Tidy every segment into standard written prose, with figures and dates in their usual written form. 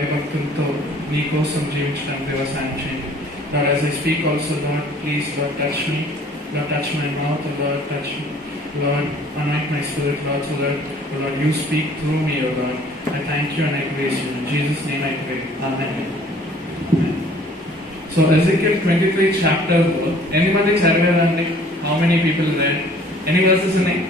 భయభక్తులతో నీ కోసం జీవించడానికి దేవ సాయం చేయండి. Lord, as I speak also, Lord, please, Lord, touch me. Lord, touch my mouth, Lord, touch me. Lord, anoint my spirit, Lord, so that, Lord, you speak through me, O Lord. I thank you and I praise you. In Jesus' name I pray. Amen. Amen. So, Ezekiel 23 chapter, anybody chadivadandi? How many people read? Any verses ఉన్నాయి?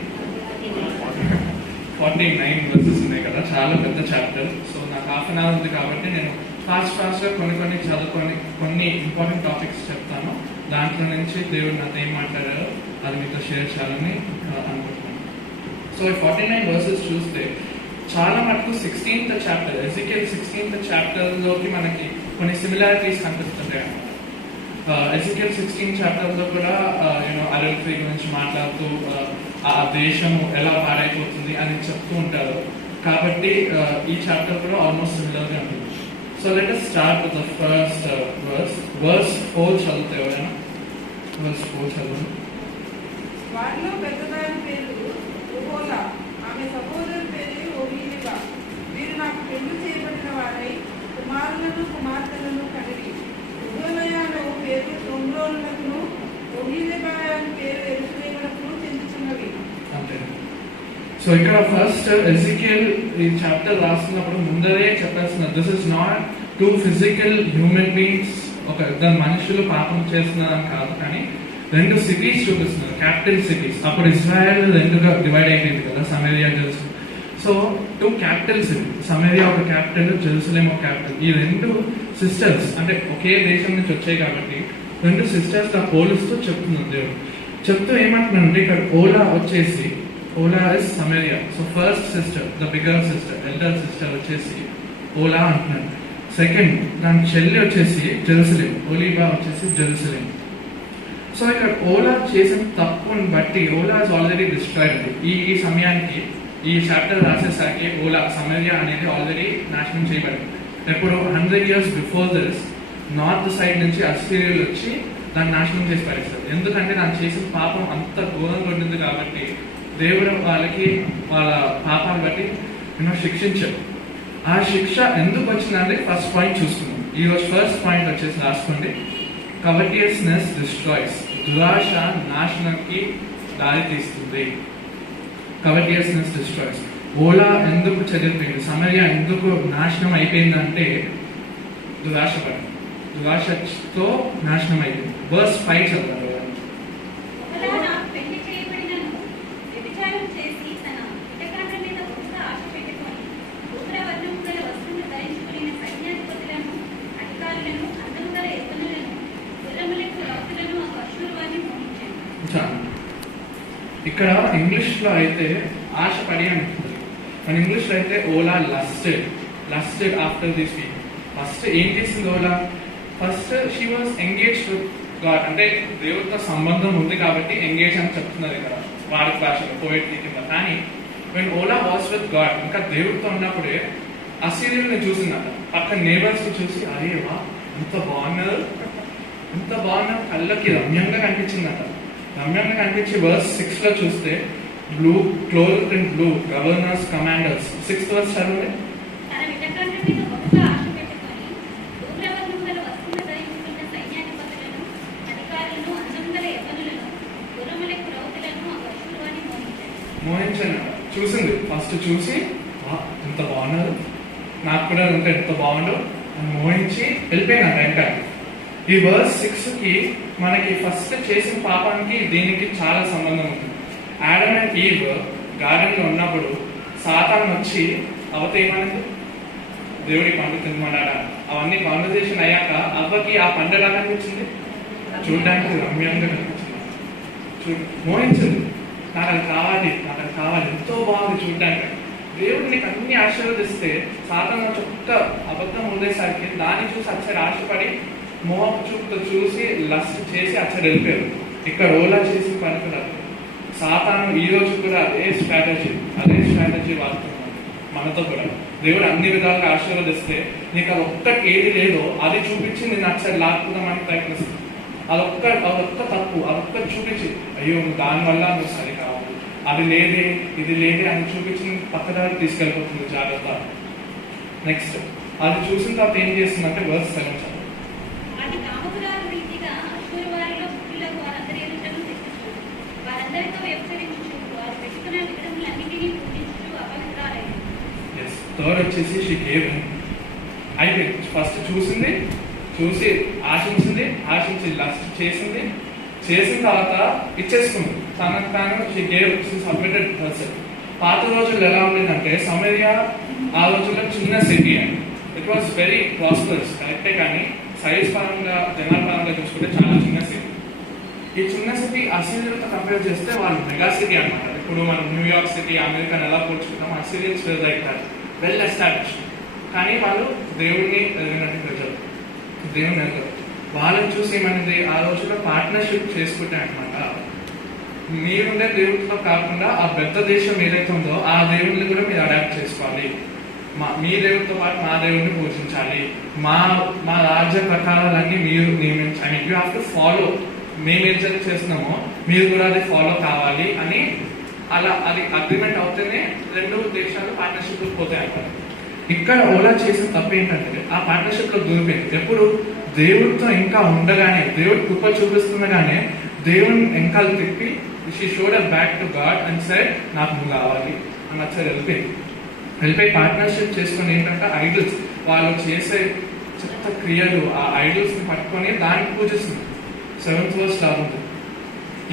49 verses ఉన్నాయి కదా, చాలా పెద్ద chapter. So నాకు half an hour ఉంది కాబట్టి నేను ఫాస్ట్గా కొన్ని చదువుకొని కొన్ని ఇంపార్టెంట్ టాపిక్స్ చెప్తాను. దాంట్లో నుంచి దేవుడు నాతో ఏం మాట్లాడారో అది మీతో షేర్ చేయాలని అనుకుంటున్నాను. సో ఈ 49 వర్సెస్ చూస్తే చాలా మటుకు 16th చాప్టర్, ఎజికియల్ 16th చాప్టర్లోకి మనకి కొన్ని సిమిలారిటీస్ కనిపిస్తుంటాయి. ఎజికియల్ 16 చాప్టర్లో కూడా అడల్టరీ గురించి మాట్లాడుతూ ఆ దేశము ఎలా పాడైపోతుంది అని చెప్తూ ఉంటారు. కాబట్టి ఈ చాప్టర్ కూడా ఆల్మోస్ట్ సిమిలర్గా ఉంటుంది. So let us start with the first verse 4 చదివితే ఎవరైనా verse 4 చదవండి. వారిలో పెద్దదాని పేరు ఒహోలా, ఆమె సహోదరు పేరు ఒహీలిబా. వీరు నాకు పెళ్లి చేయబడిన వారై కుమారులను కుమార్తెలను కనిరి. ఒహోలయాను పేరు షోమ్రోనునకును, ఒహీలిబా అని పేరు యెరూషలేమునకును చెందుతున్నవి. అంతే. సో ఇక్కడ ఫస్ట్ ఎజికియల్ ఈ చాప్టర్ రాస్తున్నప్పుడు ముందరే చెప్పేస్తున్నారు, this is not two physical human beings, ఒక ఇద్దరు మనుషులు పాపం చేస్తున్నారని కాదు, కానీ రెండు సిటీస్ చూపిస్తున్నారు, క్యాపిటల్ సిటీస్. అప్పుడు ఇజ్రాయెల్ రెండుగా డివైడ్ అయిపోయింది కదా, Samaria Jerusalem. So two capital city, Samaria ఒక క్యాపిటల్, జెరూసలేం ఒక క్యాపిటల్. ఈ రెండు సిస్టర్స్ అంటే ఒకే దేశం నుంచి వచ్చాయి కాబట్టి రెండు సిస్టర్స్ గా పోలుస్తూ చెప్తున్నారు దేవుడు. చెప్తూ ఏమంటున్నారంటే ఇక్కడ Ola is Samaria. So first sister, the bigger sister, elder sister వచ్చేసి ఓలా అంటున్నారు. సెకండ్ దాని చెల్లి వచ్చేసి జెరూసలేం, ఓలీబా వచ్చేసి జెరూసలేం. సో ఇక్కడ ఓలా చేసిన తప్పుని బట్టి ఓలా ఇస్ ఆల్రెడీ డిస్ట్రాయిడ్ అండి. ఈ సమయానికి ఈ చాప్టర్ రాసేసాకి ఓలా సమరియా అనేది ఆల్రెడీ నాశనం చేయబడింది. ఎప్పుడు 100 years before this north side నుంచి అస్సిరియలు వచ్చి దాన్ని నాశనం చేసి పడేస్తారు. ఎందుకంటే దాన్ని చేసిన పాపం అంత ఘోరంగా ఉండింది కాబట్టి దేవుడు వాళ్ళకి వాళ్ళ పాపాన్ని బట్టి శిక్షించారు. ఆ శిక్ష ఎందుకు వచ్చిందంటే ఫస్ట్ పాయింట్ చూసుకున్నాం. ఈ రోజు ఫస్ట్ పాయింట్ వచ్చేసి రాసుకోండి, కవర్టియస్నెస్ డిస్ట్రాయ్స్. దురాశ నాశనానికి దారి తీస్తుంది. కవర్టియస్నెస్ డిస్ట్రాయ్స్. ఓలా ఎందుకు చెదిరిపోయింది, సమరియా ఎందుకు నాశనం అయిపోయిందంటే దురాశతో నాశనం అయిపోయింది. వర్స్ 5 చదువుతారు. ఇక్కడ ఇంగ్లీష్ లో అయితే ఆశపడి అంటుంది, మన ఇంగ్లీష్ లో అయితే Oholah lusted after this week. First ఏం చేసింది Oholah? First she was engaged with God, అంటే దేవుడితో సంబంధం ఉంది కాబట్టి ఎంగేజ్ అని చెప్తున్నది కదా వారి భాషలో, పోయిట్రీ కింద. కానీ when Ola was with God, ఇంకా దేవుడితో ఉన్నప్పుడే అసిరియల్ని చూసిందట, పక్కన నేబర్స్ చూసి అరే వా ఎంత బాగున్నారు కళ్ళకి రమ్యంగా కనిపించిందట. రమ్యంగా కనిపించి వర్స్ 6 లో చూస్తే blue cloth in blue governors commanders. 6th verse చదవండి. మోహించాను, చూసింది ఫస్ట్ చూసి ఎంత బాగున్నారు, నాకు కూడా ఉంటే ఎంత బాగుండు అని మోహించి వెళ్ళిపోయినా వెంట. ఈ వర్స్ 6కి మనకి ఫస్ట్ చేసిన పాపానికి దీనికి చాలా సంబంధం ఉంది. ఆడమ్ అండ్ ఈవ్ గార్డెన్ లో ఉన్నప్పుడు సాతాను వచ్చి అవత ఏమన్నది, దేవుడి పండు తినమన్నాడా. అవన్నీ కాన్వర్సేషన్ అయ్యాక అవ్వకి ఆ పండు ఎలా కనిపించింది, చూడడానికి రమ్యంగా కనిపించింది, మోహించింది. నాకు అది కావాలి ఎంతో బాగుంది చూడడానికి. దేవుడు నీకు అన్ని ఆశీర్వదిస్తే సాతాను ఒక్క అబద్ధం ఉండేసరికి దాన్ని చూసి అచ్చడి ఆశపడి మోహపు చూపుతో చూసి లస్ట్ చేసి అచ్చడి వెళ్ళిపోయారు. ఇక్కడ ఓలా చేసి పని కూడా సాతాను ఈ రోజు కూడా అదే స్ట్రాటజీ వాడుతున్నాడు మనతో కూడా. దేవుడు అన్ని విధాలుగా ఆశీర్వదిస్తే నీకు అది ఒక్కటి ఏది లేదో అది చూపించి నేను అచ్చడి లాక్కుందామని ప్రయత్నిస్తాను. అదొక్క తప్పు అదొక్కటి చూపించి అయ్యో దానివల్ల నువ్వు సరి కావాలి, అది లేదే ఇది లేదే అని చూపించి పక్కదారి తీసుకెళ్ళిపోతుంది. జాగ్రత్త. నెక్స్ట్ అది చూసిన తర్వాత ఏం చేస్తుందంటే వర్స్ 7 చాలు. అది కామకురాలు రీతిగా అశ్షూరు వారిలో పుట్టిలకు వారందరి ఎదుటను తెచ్చుచు వారందరితో వ్యభిచరించుచు వారు పెట్టుకున్న విగ్రహములన్నిటినీ పూజించుచు అపవిత్రాలైనది. థర్డ్ వచ్చేసి షీ గేవ్ అయితే ఫస్ట్ చూసి ఆశించి లస్ట్ చేసిన తర్వాత ఇచ్చేసుకుంది. తనకు తాను షీ గేవ్ సబ్మిటెడ్ పర్సన్. పాత రోజుల్లో ఎలా ఉండేదంటే సమరియా ఆ రోజుల్లో చిన్న సిటీ అండి. ఇట్ వాస్ వెరీ ప్రాస్పరస్ కరెక్టే, కానీ సైజ్ పరంగా జనాల పరంగా చూసుకుంటే చాలా చిన్న సిటీ. ఈ చిన్న సిటీ అసీరియన్తో కంపేర్ చేస్తే వాళ్ళు మెగా సిటీ అనమాట. ఇప్పుడు మనం న్యూయార్క్ సిటీ అమెరికాని ఎలా పోల్చుకుంటాం, అసీరియన్స్ వెల్ ఎస్టాబ్లిష్డ్. కానీ వాళ్ళు దేవుడిని ప్రజలు దేవుని ఎదురు వాళ్ళని చూసి ఏమనేది ఆ రోజుల్లో పార్ట్నర్షిప్ చేసుకుంటే అనమాట. మీరుండే దేవుడితో కాకుండా ఆ పెద్ద దేశం ఏదైతే ఉందో ఆ దేవుడిని కూడా మీరు అడాప్ట్ చేసుకోవాలి. మీ దేవుడితో పాటు మా దేవుడిని పూజించాలి. మా రాజ్య ప్రకారాలన్నీ మీరు నియమించాలి. You have to follow. మేము ఏం చేస్తున్నామో మీరు కూడా అది ఫాలో కావాలి అని అలా అది అగ్రిమెంట్ అవుతేనే రెండు దేశాలు పార్ట్నర్షిప్ పోతాయి అంటారు. ఇక్కడ ఓలా చేసిన తప్పు ఏంటంటే ఆ పార్ట్నర్షిప్ లో దూరిపోయింది. ఎప్పుడు దేవుడితో ఇంకా ఉండగానే, దేవుడి కృప చూపిస్తుండగానే దేవుని వెనకాల తిప్పి she showed a back to God and said నాకు నువ్వు కావాలి అని ఒకసారి వెళ్ళిపోయి పార్ట్నర్షిప్ చేసుకుని ఏంటంటే ఐడల్స్ వాళ్ళు చేసే చెత్త క్రియలు ఆ ఐడల్స్ ని పట్టుకొని దానికి పూజిస్తుంది. 7th verse లాగుంది.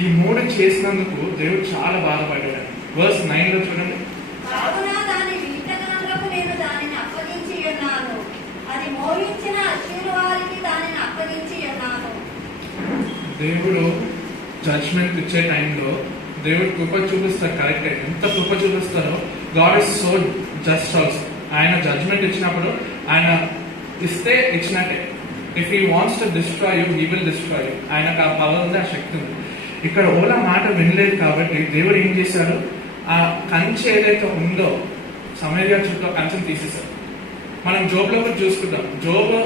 ఈ 3 చేసినందుకు దేవుడు చాలా బాధపడ్డాడు. verse 9 లో చూడండి. దేవుడు జడ్జ్మెంట్ ఇచ్చే టైంలో దేవుడు కృప చూపిస్తారు. కరెక్టే, ఎంత కృప చూపిస్తారో. God is so just also. ఆయన జడ్జ్మెంట్ ఇచ్చినప్పుడు ఆయన ఇస్తే ఇచ్చినట్టే. If he wants to destroy you, he will destroy you. ఆయనకు ఆ పవర్ ఉంది, ఆ శక్తి ఉంది. ఇక్కడ ఓలా మాట వినలేదు కాబట్టి దేవుడు ఏం చేశాడు, ఆ కంచె ఏదైతే ఉందో సమరియా చుట్టూ కంచెను తీసేశారు. మనం జోబులో కూడా చూసుకుంటాం. జోబు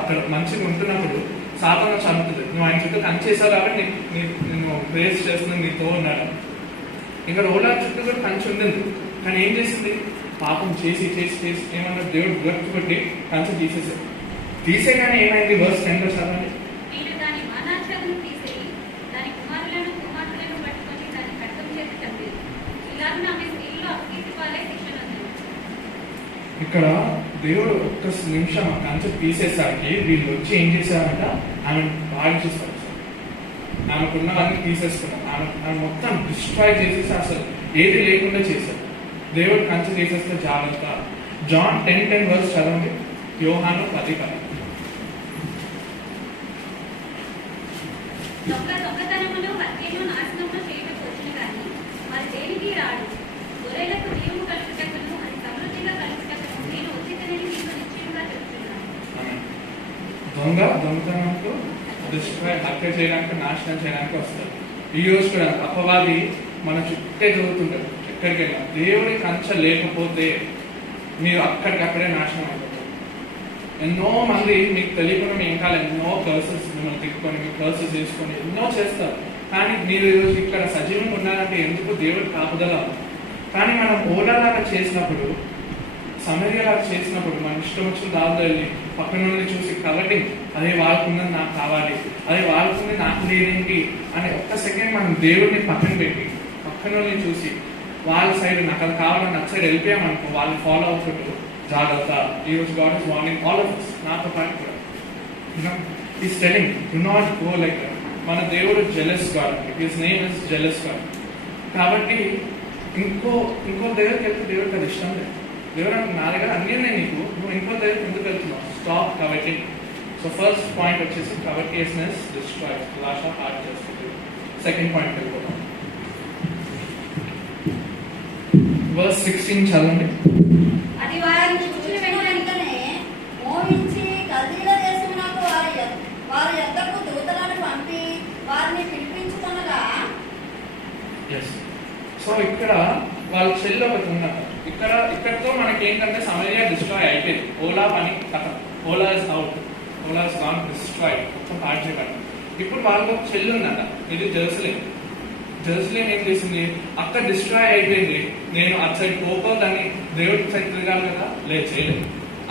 అక్కడ మంచిగా ఉంటున్నప్పుడు సాతాను చంపుతుంది. నువ్వు ఆయన చుట్టూ కంచేసావు కాబట్టి నేను ప్రేస్ చేస్తున్నా, నీతో ఉన్నాడు. ఇక్కడ ఓలా చుట్టూ కూడా కంచె ఉండింది, కానీ ఏం చేసింది, పాపం చేసి ఏమన్నా దేవుడు గుర్తుపెట్టి కంచె తీసేసాడు. తీసేగానే ఏమైంది, verse 10 లో చదవండి. ఇక్కడ దేవుడు ఒక్క నిమిషం ఆ కంచె తీసేసరికి వీళ్ళు వచ్చి ఏం చేశారంట, ఆమె బాగా చూస్తారు. ఆమెకున్నవన్నీ తీసేసుకున్నారు. ఆమె మొత్తం డిస్ట్రాయ్ చేసేసి అసలు ఏది లేకుండా చేశారు. దేవుడు కంచె తీసేస్తే జాగ్రత్త. జాన్ 10:10 verse చదవండి. యోహాను 10:10. దొంగతనమును హత్యను నాశనమును చేయటకు వచ్చిన కానీ మరి దేనికి రాడు. గొర్రెలకు జీవము కలుగుటకును అది సమృద్ధిగా కలుగుటకును నేను వచ్చిందని మీకు నిశ్చయంగా చెప్తున్నాను. దొంగతనంతో డిస్ట్రాయ్, హత్య చేయడానికి, నాశనం చేయడానికి వస్తారు. ఈ రోజు కూడా అపవాది మన చుట్టే జరుగుతుంటారు. ఎక్కడికైనా దేవుడి కంచె లేకపోతే మీరు అక్కడికక్కడే నాశనం అయిపోతారు. ఎన్నో మంది మీకు తెలియకుండా మీ ఇంకా ఎన్నో కర్సెస్ మిమ్మల్ని తిప్పుకొని, మీ కర్సెస్ చేసుకొని ఎన్నో చేస్తారు. కానీ మీరు ఈరోజు ఇక్కడ సజీవంగా ఉన్నారంటే ఎందుకు, దేవుడి కాపుదల. కానీ మనం ఓలాగా చేసినప్పుడు, సమర్యలాగా చేసినప్పుడు మన ఇష్టం వచ్చిన దారిలో వెళ్ళి పక్కన నుండి చూసి కలటింగ్, అదే వాళ్ళకున్నది నాకు కావాలి, అదే వాళ్ళకుంది నాకు లేదేంటి అని ఒక్క సెకండ్ మనం దేవుడిని పక్కన పెట్టి పక్కన నుండి చూసి వాళ్ళ సైడ్ నాకు అది కావాలని అటు సైడ్ వెళ్ళిపోయామనుకో, వాళ్ళు ఫాలో అవుతుంటూ జాగ్రత్త. ఈరోజు God is warning all of us, నాతో పాటు కూడా. Is telling do not go like that. మన దేవుడు jealous God, his name is jealous God. కాబట్టి ఇంకో దగ్గరికి వెళ్తే దేవుడికి అది ఇష్టం లేదు. దేవుడు అంటే నా దగ్గర అన్నీ ఉన్నాయి నీకు, నువ్వు ఇంకో దగ్గరికి ఎందుకు వెళ్తున్నావు? స్టాప్ కవెటింగ్. సో ఫస్ట్ పాయింట్ వచ్చేసి కవెటియస్నెస్ డిస్ట్రాయ్స్, లాష హార్ట్ చేస్తుంది. సెకండ్ పాయింట్ వెళ్ళిపోతాం. verse 16 చదవండి. అది వారిని చూచిన వెంటనే మోహించి కల్దీల దేశమునకు వారి యొద్దకు దూతలను పంపి వారిని పిలిపించుకొనగా. సో ఇక్కడ వాళ్ళ చెల్లి ఒకటి ఉన్నారు. ఇక్కడతో మనకి ఏంటంటే సమరియా డిస్ట్రాయ్ అయిపోయింది. ఓలా పని కథ, Ola is out, Ola is not destroy, మొత్తం పాటించగలరు. ఇప్పుడు వాళ్ళకి ఒక చెల్లి ఉందట, ఇది జెరూసలేం. జెరూసలేం ఏం చేసింది, అక్కడ డిస్ట్రాయ్ అయిపోయింది. నేను అటు సైడ్ పోకోదని దేవుడి సైడ్ తిరగాలి కదా, లేదు చేయలేదు.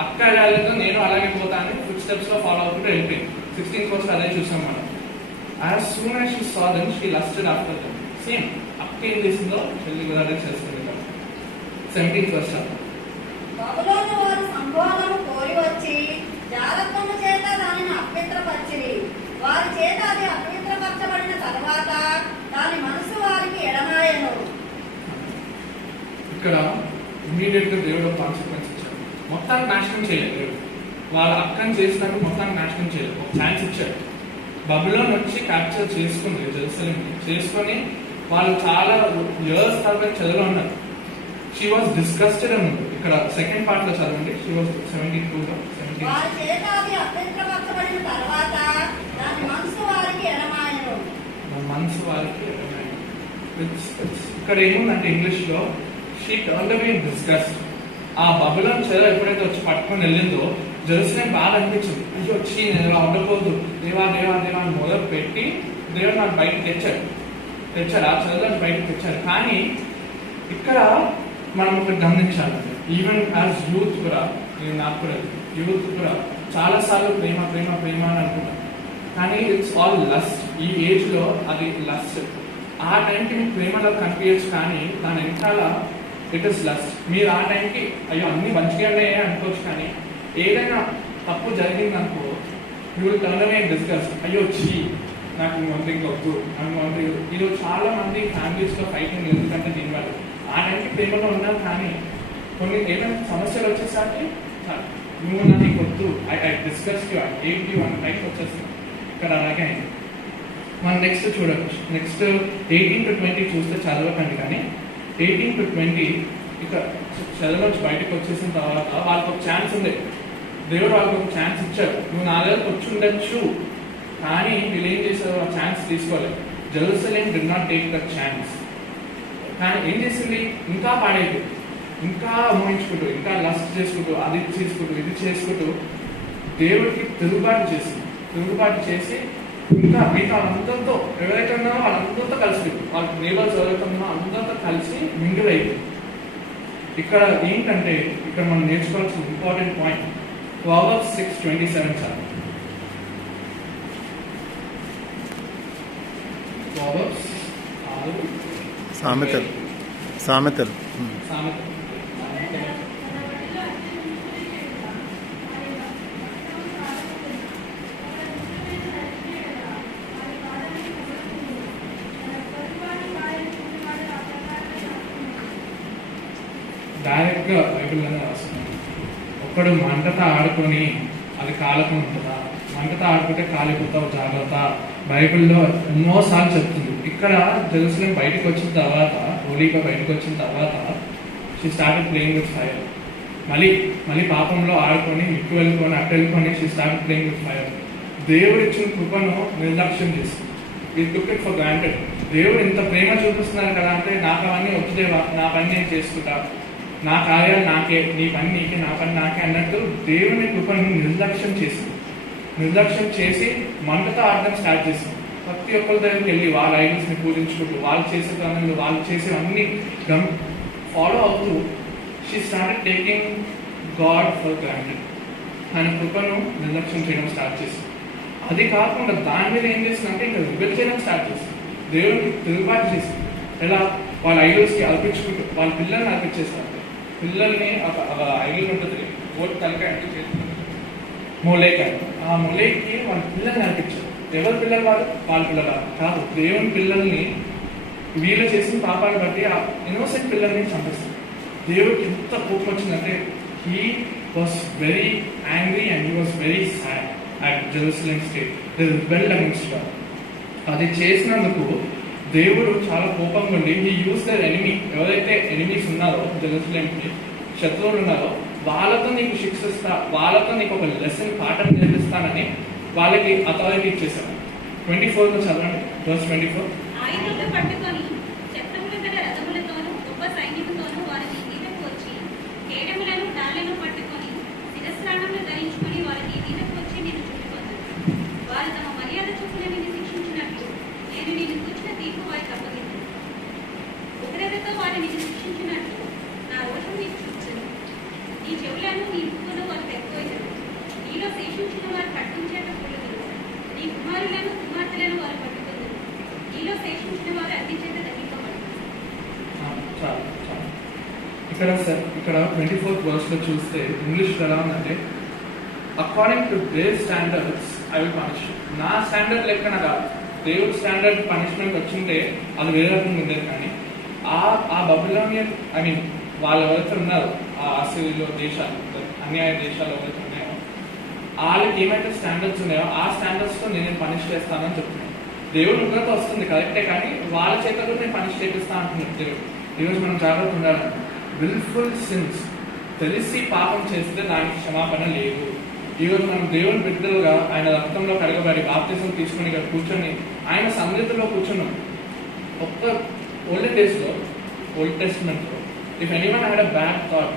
అక్క రాలేదు నేను అలాగే పోతాను ఫుడ్ స్టెప్స్ లో ఫాలో అవుతుంటే వెళ్ళిపోయింది. 16th verse అదే చూసాం మనం. As soon as she saw them she lusted after them. Same అక్క ఏం చేసిందో చెల్లి కూడా అదే చేస్తుంది. 17th verse బబులోను వారు సంభోగము కోరి వచ్చి జారత్వము చేత దానిని అపవిత్రపరిచిరి. వారి చేత అది అపవిత్రపరచబడిన తర్వాత దాని మనసు వారికి ఎడమాయను. ఇక్కడ ఇమీడియట్ గా దేవుడు కాన్సిక్వెన్స్ ఇచ్చాడు. మొత్తాన్ని నాశనం చేయలేదు దేవుడు. వాళ్ళ అక్కని చేసినట్టు మొత్తాన్ని నాశనం చేయలేదు. ఒక ఛాన్స్ ఇచ్చాడు. బబులోన్ వచ్చి క్యాప్చర్ చేసుకుంది జెరూసలేం చేసుకొని వాళ్ళు చాలా ఇయర్స్ తర్వాత చదువులో ఉన్నారు. షీ వాజ్ డిస్కస్టెడ్ అని ఉంది. ఇక్కడ సెకండ్ పార్ట్ లో చదవండి. షీ వాజ్ 72 లో 17. వారి చేత అది అపవిత్రపరచబడిన తర్వాత దాని మనసు వారికి ఎడమాయను. మనసు వారికి ఇక్కడ ఏముందంటే ఇంగ్లీష్ లో she turned away in disgust. ఆ బబులోన్ చెర ఎప్పుడైతే వచ్చి పట్టుకొని వెళ్ళిందో జెరూసలేం బాగా అనిపించింది. అయ్యో వచ్చి నేను ఇలా ఉండకూడదు, దేవా దేవా దేవా అని మొదలు పెట్టి దేవుడు నాకు బయటకు తెచ్చాడు ఆ చెరలను బయటకు తెచ్చారు. కానీ ఇక్కడ మనం ఒకటి గమనించాలి. ఈవెన్ యాజ్ యూత్ కూడా, నేను నాకు కూడా యూత్ కూడా చాలా సార్లు ప్రేమ ప్రేమ ప్రేమ అని అనుకున్నాను. కానీ ఇట్స్ ఆల్ లస్ట్. ఈ ఏజ్ లో అది లస్ట్. ఆ టైంకి మీకు ప్రేమలో కనిపించచ్చు, కానీ దాని వెనకాల ఇట్ ఇస్ లస్ట్. మీరు ఆ టైంకి అయ్యో అన్ని మంచిగానే అనుకోవచ్చు, కానీ ఏదైనా తప్పు జరిగిందనుకో you will turn away disgust. అయ్యో చీ నాకు ఇంకొంత వద్దు అని. ఈరోజు చాలా మంది ఫ్యామిలీస్ లో ఫైటింగ్ ఎందుకంటే దీనివల్ల ఆ టైంకి ప్రేమలో ఉన్నారు, కానీ కొన్ని ఏదైనా సమస్యలు వచ్చేసరికి నువ్వు నాకు వద్దు, I discuss you, I hate you అని టైప్ వచ్చేస్తుంది. ఇక్కడ అలాగే అయింది. మనం నెక్స్ట్ చూడవచ్చు. నెక్స్ట్ 18 to 20 చూస్తే చదవకండి, కానీ 18 to 20 ఇక చదవచ్చు. బయటకు వచ్చేసిన తర్వాత వాళ్ళకి ఒక ఛాన్స్ ఉంది. దేవుడు వాళ్ళకి ఒక ఛాన్స్ ఇచ్చాడు. నువ్వు నా దగ్గరకు వచ్చి ఉండొచ్చు, కానీ వీళ్ళు ఏం చేశారు, ఆ ఛాన్స్ తీసుకోలేదు. Jerusalem did not take the chance. కానీ ఏం చేసింది, ఇంకా పాడేది, ఇంకా మోహించుకుంటూ, ఇంకా లస్ట్ చేసుకుంటూ, అది చేసుకుంటూ ఇది చేసుకుంటూ దేవుడికి తిరుగుబాటు చేసి ఇంకా మిగతా వాళ్ళందరితో ఎవరైతే ఉన్నారో వాళ్ళందరితో కలిసి, వాళ్ళ నేబర్స్ ఎవరైతే ఉన్నారో అందరితో కలిసి మింగిల్ అయిపోయింది. ఇక్కడ ఏంటంటే ఇక్కడ మనం నేర్చుకోవాల్సిన important point Proverbs 6:27 sir. Proverbs సామెతలు. డైరెక్ట్ గా బైబిల్లోనే రాస్తున్నాను. ఒక్కడు మంటతో ఆడుకొని అది కాలకుండా ఉంటుందా? మంటతో ఆడుకుంటే కాలిపోతావు, జాగ్రత్త. బైబిల్లో ఎన్నోసార్లు చెప్తుంది. ఇక్కడ జెరూసలేం బయటకు వచ్చిన తర్వాత, హోలీగా బయటకు వచ్చిన తర్వాత she started playing with fire. మళ్ళీ పాపంలో ఆడుకొని ఇటు వెళ్ళుకొని అటు వెళ్ళుకొని she started playing with fire. దేవుడు ఇచ్చిన కృపను నిర్లక్ష్యం చేస్తుంది. ఈ టుక్ ఇట్ ఫర్ గ్రాంటెడ్. దేవుడు ఇంత ప్రేమ చూపిస్తున్నారు కదా అంటే నాకు అవన్నీ వద్దుదేవా, నా పని నేను చేసుకుంటా, నా కార్యాలు నాకే, నీ పని నీకే, నా పని నాకే అన్నట్టు దేవుని కృపను నిర్లక్ష్యం చేసి మంటతో ఆడడం స్టార్ట్ చేసింది. ప్రతి ఒక్కరి దగ్గరికి వెళ్ళి వాళ్ళ ఐడల్స్ని పూజించుకుంటూ, వాళ్ళు చేసే పనులు, వాళ్ళు చేసేవన్నీ ఫాలో అవుతూ she started taking God for granted. ఆయన కృపను నిర్లక్ష్యం చేయడం స్టార్ట్ చేసింది. అది కాకుండా దాని మీద ఏం చేసిందంటే ఇంకా రిబెల్ చేయడం స్టార్ట్ చేసింది. దేవుడికి తిరుగుబాటు చేసింది. ఎలా వాళ్ళ ఐడల్స్కి అర్పించుకుంటూ వాళ్ళ పిల్లల్ని అర్పించేస్తారు. పిల్లల్ని ఒక ఐడియల్ ఉంటుంది, ఓటు తలకాయ అంటే చేస్తుంది మొలేకాయ. ఆ మొలేకి వాళ్ళ పిల్లల్ని అనిపించారు. ఎవరి పిల్లలు వాళ్ళ పిల్లల కాదు, దేవుని పిల్లల్ని వీళ్ళు చేసిన పాపాలు బట్టి ఆ ఇన్నోసెంట్ పిల్లల్ని చంపేస్తారు. దేవుడికి ఎంత కోపం వచ్చిందంటే he was very angry and he was very sad at Jerusalem state. They rebelled against God. అది చేసినందుకు దేవుడు చాలా కోపంగా ఉండి హీ యూజ్ దర్ ఎనిమీ. ఎవరైతే ఎనిమీస్ ఉన్నారో జెరూసలేంకి, శత్రువులు ఉన్నారో వాళ్ళతో నీకు శిక్షిస్తా, వాళ్ళతో నీకు ఒక లెసన్ పాఠం నేర్పిస్తానని వాళ్ళకి అథారిటీ ఇచ్చేసాను. 24 చదవండి, verse 24. ఆయుధంతో పట్టుకొని చక్రముల గల రథములతోనూ గొప్ప సైన్యముతోనూ వారి మీదకు వచ్చి కేడములను డాళ్లను పట్టుకొని శిరస్నానములు ధరించుకొని వారి మీదకు వచ్చి నేను చుట్టుకొన్నాను. వారు తమ మర్యాద చొప్పున నిన్ను శిక్షించినట్లు నేను నిన్ను కూర్చిన తీర్పు వారికి అప్పగించాను. ఉగ్రతతో వారు నిన్ను శిక్షించినట్లు నా రోషం నీకు చూపించను. నీ చెవులను నీ ముక్కును వారు నీలో శేషించిన వారు పట్టించేట కూడదు. నీ కుమారులను కుమార్తెలను వారు పట్టుకుందరు. నీలో శేషించిన వారు అగ్ని చేత దహింపబడతారు. ఇక్కడ 24th verse లో చూస్తే ఇంగ్లీష్ ఎలా ఉందంటే, according to their standards I will punish. నా స్టాండర్డ్ లెక్కన కాదు, దేవుడి స్టాండర్డ్ పనిష్మెంట్ వచ్చింటే అది వేరే రకంగా ఉండేది. కానీ ఆ బబులోనియన్ వాళ్ళు ఎవరైతే ఉన్నారు, ఆ ఆసియాలో దేశాలు, అన్యాయ దేశాలు ఎవరైతే ఉన్నాయో, వాళ్ళకి ఏమైతే స్టాండర్డ్స్ ఉన్నాయో ఆ స్టాండర్డ్స్తో నేను పనిష్ చేస్తానని చెప్తున్నాను. దేవుడు ఉగ్రత వస్తుంది కరెక్టే, కానీ వాళ్ళ చేతలో నేను పనిష్ చేపిస్తా అంటున్నాను దేవుడు. ఈరోజు మనం జాగ్రత్త ఉండాలి. విల్ఫుల్ సిన్స్, తెలిసి పాపం చేస్తే దానికి క్షమాపణ లేదు. ఈరోజు మనం దేవుని బిడ్డలుగా ఆయన రక్తంలో కడగబడి బాప్తిజం తీసుకుని ఇక్కడ కూర్చొని ఆయన సన్నిధిలో కూర్చున్నాం. ఒక్క ఓల్డెన్ డేస్లో, ఓల్డ్ టెస్ట్మెంట్లో, if anyone had a bad thought,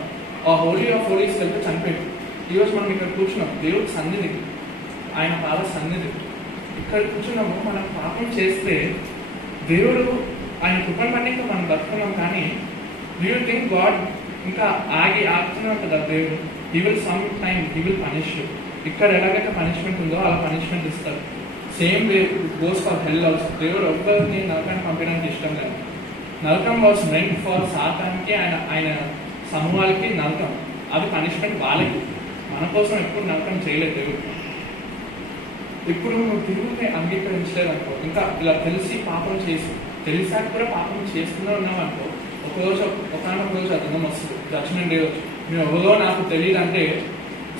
ఆ హోలీ ఆఫ్ హోలీస్ వెళ్తే చనిపోయింది. ఈరోజు మనం ఇక్కడ కూర్చున్నాం దేవుడి సన్నిధి, ఆయన పాద సన్నిధి. ఇక్కడ కూర్చున్నాము, మనం పాపం చేస్తే దేవుడు ఆయన కృపను బట్టి ఇంకా మనం బతుకున్నాం. కానీ డూ యూ థింక్ గాడ్ ఇంకా ఆగుతున్నాం కదా దేవుడు? He will some time he will punish you. ఇక్కడ ఎలాగైతే పనిష్మెంట్ ఉందో అలా పనిష్మెంట్ ఇస్తారు. Same way goes for hell also. దేవుడు ఒక్కరిని నరకాన్ని పంపడానికి ఇష్టం లేదు. నరకం వాజ్ మెంట్ ఫర్ సాతానికి, ఆయన సమూహాలకి నరకం, అది పనిష్మెంట్ వాళ్ళకి. మన కోసం ఎప్పుడు నరకం చేయలేదు దేవుడు. ఇప్పుడు నువ్వు దేవుడిని అంగీకరించలేదు అనుకో, ఇంకా ఇలా తెలిసి పాపం చేసి, తెలిసాక కూడా పాపం చేస్తూనే ఉన్నావు అనుకో, ఒకనొక రోజు అర్థం వస్తుంది, జడ్జ్మెంట్ డే వచ్చి మేము ఎవరో నాకు తెలియదు అంటే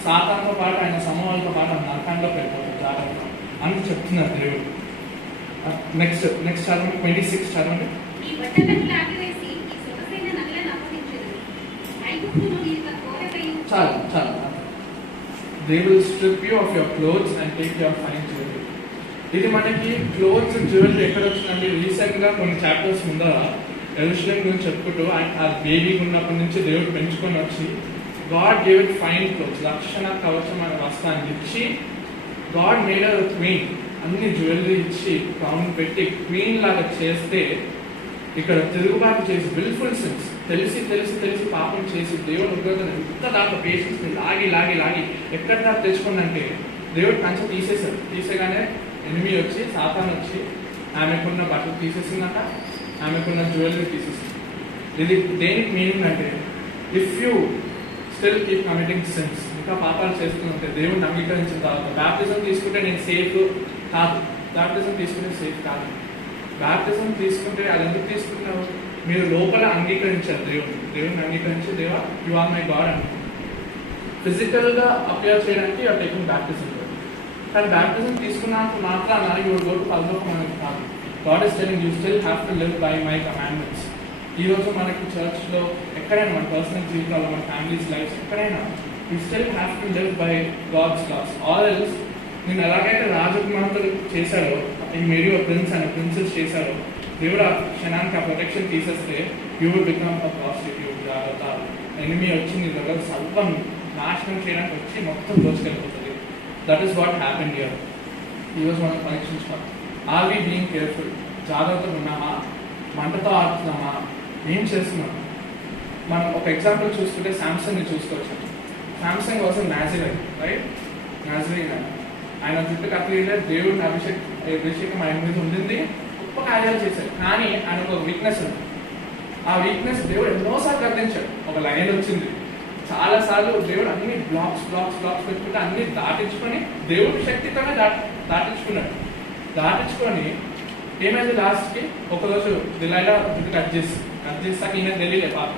సాతాన్తో పాటు ఆయన సమూహాలతో పాటు నరకంలో వెళ్ళిపోతుంది జాగ్రత్త అని చెప్తున్నారు దేవుడు. నెక్స్ట్ చదవండి, 26 చదవండి. ఈ బట్టలను లాగివేసి ఈ సొగసైన నగలను అప్పగించెదరు. ఐగుప్తును నీ కోరకయు. చాలు. They will strip you of your clothes and take your fine jewelry. ఇది మనకి క్లోత్స్ జ్యువెలరీ ఎక్కడ వచ్చిందండి? రీసెంట్ గా కొన్ని చాప్టర్స్ ముందర యెరూషలేం గురించి చెప్పుకుంటూ ఆ బేబీ ఉన్నప్పటి నుంచి దేవుడు పెంచుకొని వచ్చి God gave it fine clothes, రక్షణ కవచం అనే వస్త్రాన్ని ఇచ్చి గాడ్ మేడ్ అ క్వీన్, అన్ని జ్యువెలరీ ఇచ్చి క్రౌన్ పెట్టి క్వీన్ లాగా చేస్తే ఇక్కడ తిరుగుబాటు చేసి విల్ఫుల్ సిన్స్, తెలిసి పాపం చేసి దేవుడు ఉగ్రతను ఎంత దాకా పేషెన్స్ లాగి ఎక్కడ దాకా తెచ్చుకుందంటే దేవుడు కంచె తీసేశాడు. తీసేగానే ఎనిమి వచ్చి సాతాన్ వచ్చి ఆమెకున్న బట్టలు తీసేసిందట, ఆమెకున్న జ్యువెలరీ తీసేసింది. ఇది దేనికి మీనింగ్ అంటే, if you still keep committing since, ఇంకా పాపాలు చేస్తుంటే దేవుడిని అంగీకరించిన తర్వాత బ్యాప్టిజం తీసుకుంటే నేను సేఫ్ కాదు, బ్యాప్టిజం తీసుకుంటే సేఫ్ కాదు. బ్యాప్టిజం తీసుకుంటే అది ఎందుకు తీసుకున్నావు? మీరు లోపల అంగీకరించారు దేవుడిని అంగీకరించి దేవా యు ఆర్ మై గాడ్ అని ఫిజికల్ గా అపియర్ చేయడానికి యూఆర్ టేకింగ్ బ్యాప్టిజం. కానీ బ్యాప్టిజం తీసుకున్నాక మాత్రాన యూ విల్ గో టు పరలోకం అనేది కాదు. God is telling you still have to live by my commandments. ఈ రోజు మనకి చర్చ్లో ఎక్కడైనా, మన పర్సనల్ జీవితాల్లో, మన ఫ్యామిలీస్ లైఫ్స్ ఎక్కడైనా, you still have to live by God's laws. Or else నేను ఎలాగైతే రాజకుమార్తెలు చేశారో, ఈ మేరీ ప్రిన్స్ అండ్ ప్రిన్సెస్ చేశారో, దేవుడు ఆ క్షణానికి ఆ ప్రొటెక్షన్ తీసేస్తే you will become a prostitute. జాగ్రత్త, ఎనిమి వచ్చి నీ దగ్గర సర్వం నాశనం చేయడానికి వచ్చి మొత్తం దోచుకెళ్ళిపోతుంది. That is what happened here. ఈరోజు మనం పరీక్షించుకోవాలి. Are we being careful? జాగ్రత్తగా ఉన్నామా? మంటతో ఆడుతున్నామా? ఏం చేస్తున్నామా? మనం ఒక ఎగ్జాంపుల్ చూసుకుంటే శాంసంగ్ని చూసుకోవచ్చు. Samson was Nazirite, right? Nazirite ఆయన జుట్టు కత్తిలే, దేవుడిని అభిషేకం ఆయన మీద ఉండింది, గొప్ప కార్యాలు చేశాడు. కానీ ఆయన ఒక వీక్నెస్ ఉంది. ఆ వీక్నెస్ దేవుడు ఎన్నోసార్లు గర్తించాడు. ఒక లైన్ వచ్చింది, చాలా సార్లు దేవుడు అన్ని బ్లాక్స్ పెట్టుకుంటే అన్ని దాటించుకొని దేవుడి శక్తితోనే దాటించుకున్నాడు. దాటించుకొని ఏమైంది? లాస్ట్కి ఒకరోజు దిలైలా జుట్టు కట్ చేస్తాక ఈయన తెలియలే పాప